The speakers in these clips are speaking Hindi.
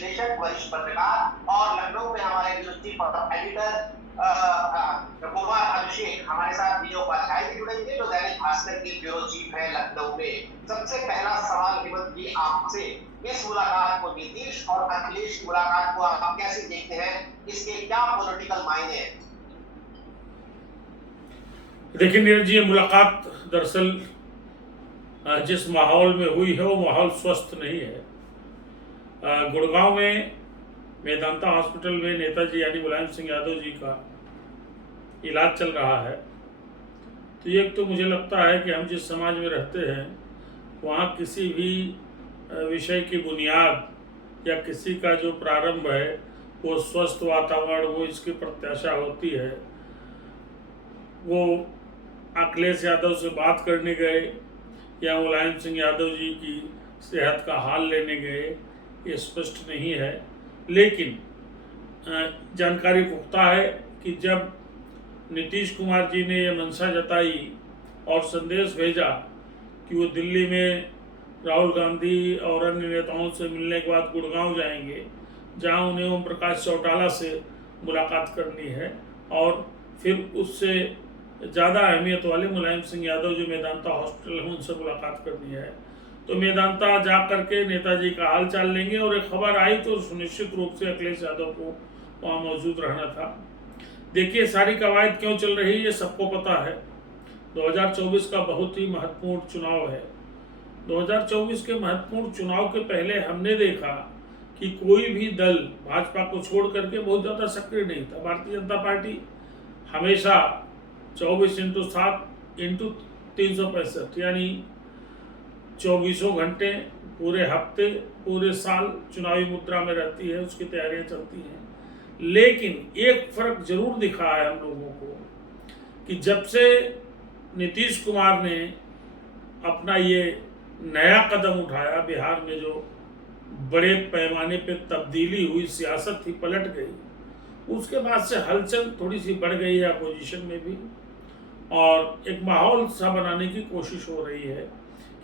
विश्लेषक, वरिष्ठ पत्रकार और लखनऊ में हमारे जो चीफ एडिटर कुमार अभिषेक हमारे साथ वीडियो उपाध्याय भी जुड़ेंगे जो दैनिक भास्कर के ब्यूरो चीफ है लखनऊ में। सबसे पहला सवाल हेमंत जी आपसे, इस मुलाकात को, नीतीश और अखिलेश की मुलाकात को आप कैसे देखते हैं, इसके क्या पॉलिटिकल मायने हैं? देखिए नीरज जी, ये मुलाकात दरअसल जिस माहौल में हुई है वो माहौल स्वस्थ नहीं है। गुड़गांव में मेदांता हॉस्पिटल में नेताजी यानी मुलायम सिंह यादव जी का इलाज चल रहा है। तो एक तो मुझे लगता है कि हम जिस समाज में रहते हैं वहाँ किसी भी विषय की बुनियाद या किसी का जो प्रारंभ है वो स्वस्थ वातावरण, वो इसकी प्रत्याशा होती है। वो अखिलेश यादव से बात करने गए या मुलायम सिंह यादव जी की सेहत का हाल लेने गए, ये स्पष्ट नहीं है। लेकिन जानकारी पुख्ता है कि जब नीतीश कुमार जी ने ये मंशा जताई और संदेश भेजा कि वो दिल्ली में राहुल गांधी और अन्य नेताओं से मिलने के बाद गुड़गांव जाएंगे, जहां उन्हें ओम प्रकाश चौटाला से मुलाकात करनी है और फिर उससे ज़्यादा अहमियत वाले मुलायम सिंह यादव जो मेदांता हॉस्पिटल है उनसे मुलाकात करनी है, तो मेदांता जा करके नेताजी का हाल चाल लेंगे। और एक खबर आई तो सुनिश्चित रूप से अखिलेश यादव को वहाँ मौजूद रहना था। देखिए सारी कवायद क्यों चल रही है ये सबको पता है। 2024 का बहुत ही महत्वपूर्ण चुनाव है। 2024 के महत्वपूर्ण चुनाव के पहले हमने देखा कि कोई भी दल भाजपा को छोड़ करके बहुत ज़्यादा सक्रिय नहीं था। भारतीय जनता पार्टी हमेशा 24x7x365 यानी 24 घंटे पूरे हफ्ते पूरे साल चुनावी मुद्रा में रहती है, उसकी तैयारियां चलती हैं। लेकिन एक फर्क जरूर दिखा है हम लोगों को कि जब से नीतीश कुमार ने अपना ये नया कदम उठाया, बिहार में जो बड़े पैमाने पे तब्दीली हुई, सियासत ही पलट गई, उसके बाद से हलचल थोड़ी सी बढ़ गई है अपोजिशन में भी और एक माहौल सा बनाने की कोशिश हो रही है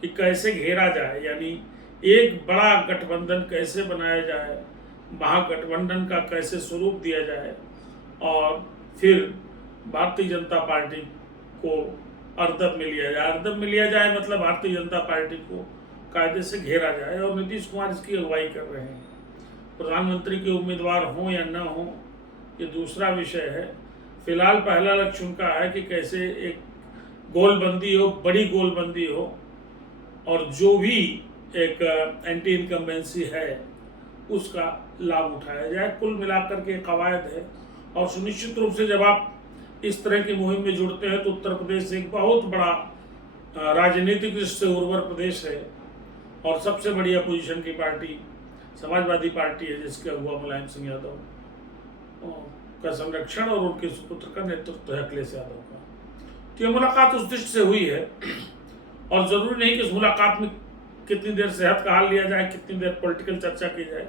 कि कैसे घेरा जाए, यानी एक बड़ा गठबंधन कैसे बनाया जाए, महागठबंधन का कैसे स्वरूप दिया जाए और फिर भारतीय जनता पार्टी को अर्दब में लिया जाए। अर्दब में लिया जाए मतलब भारतीय जनता पार्टी को कायदे से घेरा जाए और नीतीश कुमार इसकी अगुवाई कर रहे हैं। प्रधानमंत्री के उम्मीदवार हों या न हों ये दूसरा विषय है। फिलहाल पहला लक्ष्य उनका है कि कैसे एक गोलबंदी हो, बड़ी गोलबंदी हो और जो भी एक एंटी इनकम्बेंसी है उसका लाभ उठाया जाए। कुल मिलाकर के कवायद है और सुनिश्चित रूप से जब आप इस तरह की मुहिम में जुड़ते हैं तो उत्तर प्रदेश एक बहुत बड़ा राजनीतिक दृष्टि से उर्वर प्रदेश है और सबसे बड़ी अपोजिशन की पार्टी समाजवादी पार्टी है जिसके अगुवा मुलायम सिंह यादव का संरक्षण और उनके सुपुत्र का नेतृत्व है अखिलेश यादव का। तो ये मुलाकात उस दृष्टि से हुई है और जरूरी नहीं कि उस मुलाकात में कितनी देर सेहत का हाल लिया जाए, कितनी देर पॉलिटिकल चर्चा की जाए,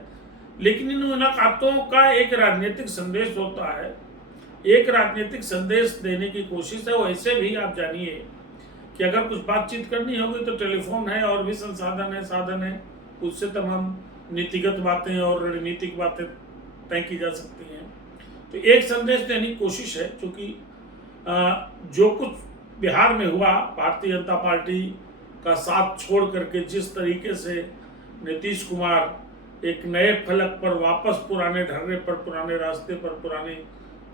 लेकिन इन मुलाकातों का एक राजनीतिक संदेश होता है, एक राजनीतिक संदेश देने की कोशिश है। वैसे भी आप जानिए कि अगर कुछ बातचीत करनी होगी तो टेलीफोन है और भी संसाधन है, साधन है, उससे तमाम नीतिगत बातें और रणनीतिक बातें तय की जा सकती हैं। तो एक संदेश देने की कोशिश है, क्योंकि जो कुछ बिहार में हुआ, भारतीय जनता पार्टी का साथ छोड़ करके जिस तरीके से नीतीश कुमार एक नए फलक पर वापस पुराने ढर्रे पर, पुराने रास्ते पर, पुराने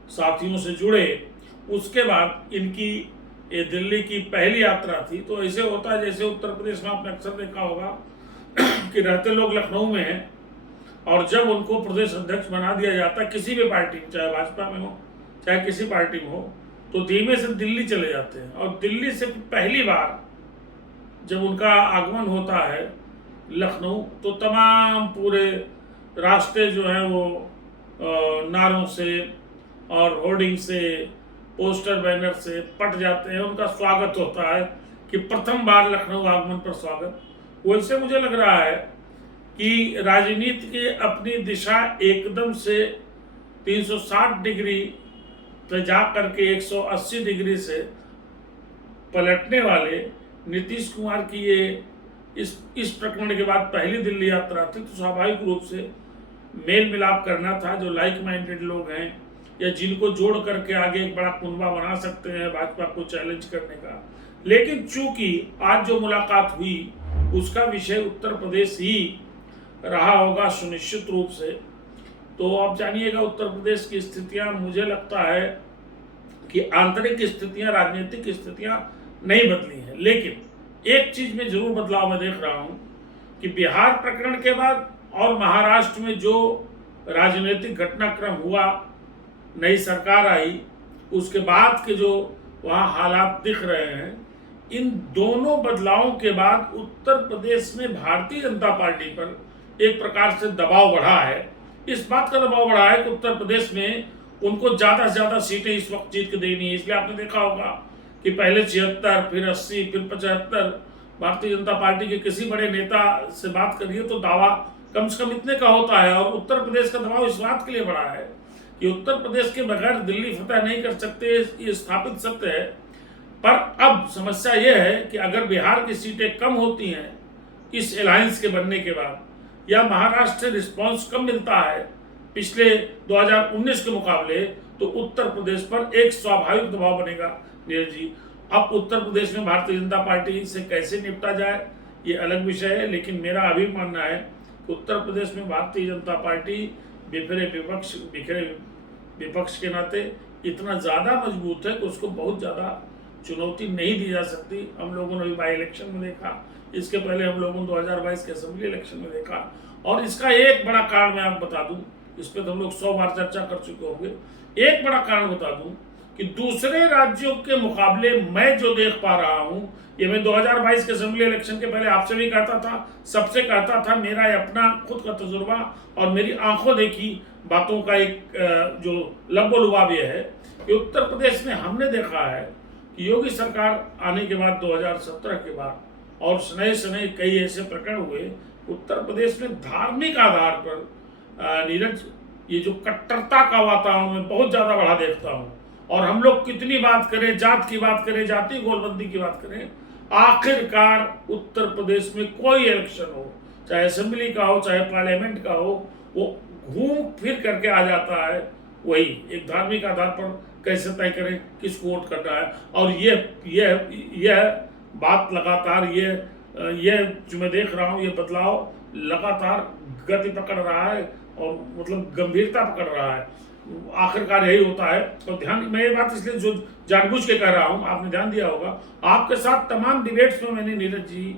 साथियों से जुड़े, उसके बाद इनकी ये दिल्ली की पहली यात्रा थी। तो ऐसे होता है जैसे उत्तर प्रदेश में आपने अक्सर देखा होगा कि रहते लोग लखनऊ में हैं और जब उनको प्रदेश अध्यक्ष बना दिया जाता है किसी भी पार्टी में, चाहे भाजपा में हो चाहे किसी पार्टी में हो, तो धीमे से दिल्ली चले जाते हैं और दिल्ली से पहली बार जब उनका आगमन होता है लखनऊ तो तमाम पूरे रास्ते जो हैं वो नारों से और होर्डिंग से, पोस्टर बैनर से पट जाते हैं। उनका स्वागत होता है कि प्रथम बार लखनऊ आगमन पर स्वागत। वैसे मुझे लग रहा है कि राजनीति की अपनी दिशा एकदम से 360 डिग्री पे जा करके 180 डिग्री से पलटने वाले नीतीश कुमार की ये इस प्रकरण के बाद पहली दिल्ली यात्रा थी। तो स्वाभाविक रूप से मेल मिलाप करना था, जो लाइक माइंडेड लोग हैं या जिनको जोड़ करके आगे एक बड़ा कुनबा बना सकते हैं भाजपा को चैलेंज करने का। लेकिन चूंकि आज जो मुलाकात हुई उसका विषय उत्तर प्रदेश ही रहा होगा सुनिश्चित रूप से, तो आप जानिएगा उत्तर प्रदेश की स्थितियां, मुझे लगता है कि आंतरिक स्थितियां, राजनीतिक स्थितियां नहीं बदली हैं। लेकिन एक चीज में जरूर बदलाव मैं देख रहा हूं कि बिहार प्रकरण के बाद और महाराष्ट्र में जो राजनीतिक घटनाक्रम हुआ, नई सरकार आई, उसके बाद के जो वहाँ हालात दिख रहे हैं, इन दोनों बदलावों के बाद उत्तर प्रदेश में भारतीय जनता पार्टी पर एक प्रकार से दबाव बढ़ा है। इस बात का दबाव बढ़ा है कि उत्तर प्रदेश में उनको ज़्यादा से ज़्यादा सीटें इस वक्त जीत के देनी है। इसलिए आपने देखा होगा कि पहले 76, फिर 80, फिर 75, भारतीय जनता पार्टी के किसी बड़े नेता से बात करिए तो दावा कम से कम इतने का होता है। और उत्तर प्रदेश का दबाव इस बात के लिए बढ़ा है कि उत्तर प्रदेश के बगैर दिल्ली फतह नहीं कर सकते, ये स्थापित सत्य है। पर अब समस्या यह है कि अगर बिहार की सीटें कम होती हैं इस अलायंस के बनने के बाद, या महाराष्ट्र से रिस्पॉन्स कम मिलता है पिछले 2019 के मुकाबले, तो उत्तर प्रदेश पर एक स्वाभाविक दबाव बनेगा। नीरज जी, अब उत्तर प्रदेश में भारतीय जनता पार्टी से कैसे निपटा जाए ये अलग विषय है, लेकिन मेरा अभी मानना है कि उत्तर प्रदेश में भारतीय जनता पार्टी बिखरे विपक्ष के नाते इतना ज़्यादा मजबूत है कि उसको बहुत ज़्यादा चुनौती नहीं दी जा सकती। हम लोगों ने भी बाई इलेक्शन में देखा, इसके पहले हम लोगों ने 2022 के असेंबली इलेक्शन में देखा। और इसका एक बड़ा कारण मैं आपको बता दूं, इस पर तो हम लोग 100 बार चर्चा कर चुके होंगे। एक बड़ा कारण बता दूं कि दूसरे राज्यों के मुकाबले मैं जो देख पा रहा हूं, ये मैं 2022 के असेंबली इलेक्शन के पहले आपसे भी कहता था, सबसे कहता था, मेरा अपना खुद का तजुर्बा और मेरी आंखों देखी बातों का एक जो लबोलुबाब ये है कि उत्तर प्रदेश में हमने देखा है कि योगी सरकार आने के बाद 2017 के बाद और नए समय कई ऐसे प्रकरण हुए उत्तर प्रदेश में धार्मिक आधार पर नीरज, ये जो कट्टरता का वातावरण में बहुत ज़्यादा बढ़ा देखता हूँ। और हम लोग कितनी बात करें, जात की बात करें, जाति गोलबंदी की बात करें, आखिरकार उत्तर प्रदेश में कोई इलेक्शन हो, चाहे असेंबली का हो, चाहे पार्लियामेंट का हो, वो घूम फिर करके आ जाता है वही एक धार्मिक आधार पर कैसे तय करें किसको वोट करना है। और यह बात लगातार ये जो मैं देख रहा हूँ, ये बदलाव लगातार गति पकड़ रहा है और मतलब गंभीरता पकड़ रहा है। आखिरकार यही होता है। तो ध्यान, मैं ये बात इसलिए जो जानबूझ के कह रहा हूँ, आपने ध्यान दिया होगा आपके साथ तमाम डिबेट्स में मैंने नीरज जी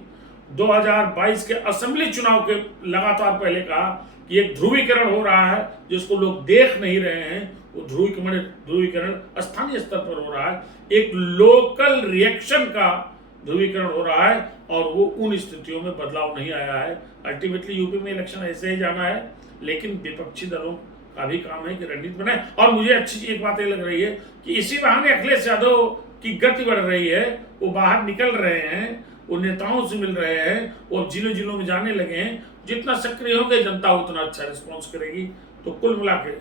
2022 के असेंबली चुनाव के लगातार पहले कहा कि एक ध्रुवीकरण हो रहा है जिसको लोग देख नहीं रहे हैं। वो ध्रुवीकरण स्थानीय स्तर पर हो रहा है, एक लोकल रिएक्शन का ध्रुवीकरण हो रहा है और वो उन स्थितियों में बदलाव नहीं आया है। अल्टीमेटली यूपी में इलेक्शन ऐसे ही जाना है, लेकिन विपक्षी दलों का भी काम है कि रणनीति बनाए। और मुझे अच्छी एक बात ये लग रही है कि इसी बहाने अखिलेश यादव की गति बढ़ रही है, वो बाहर निकल रहे हैं, वो नेताओं से मिल रहे हैं, वो जिलों जिलों में जाने लगे हैं। जितना सक्रिय होंगे जनता उतना अच्छा रिस्पॉन्स करेगी। तो कुल मिला के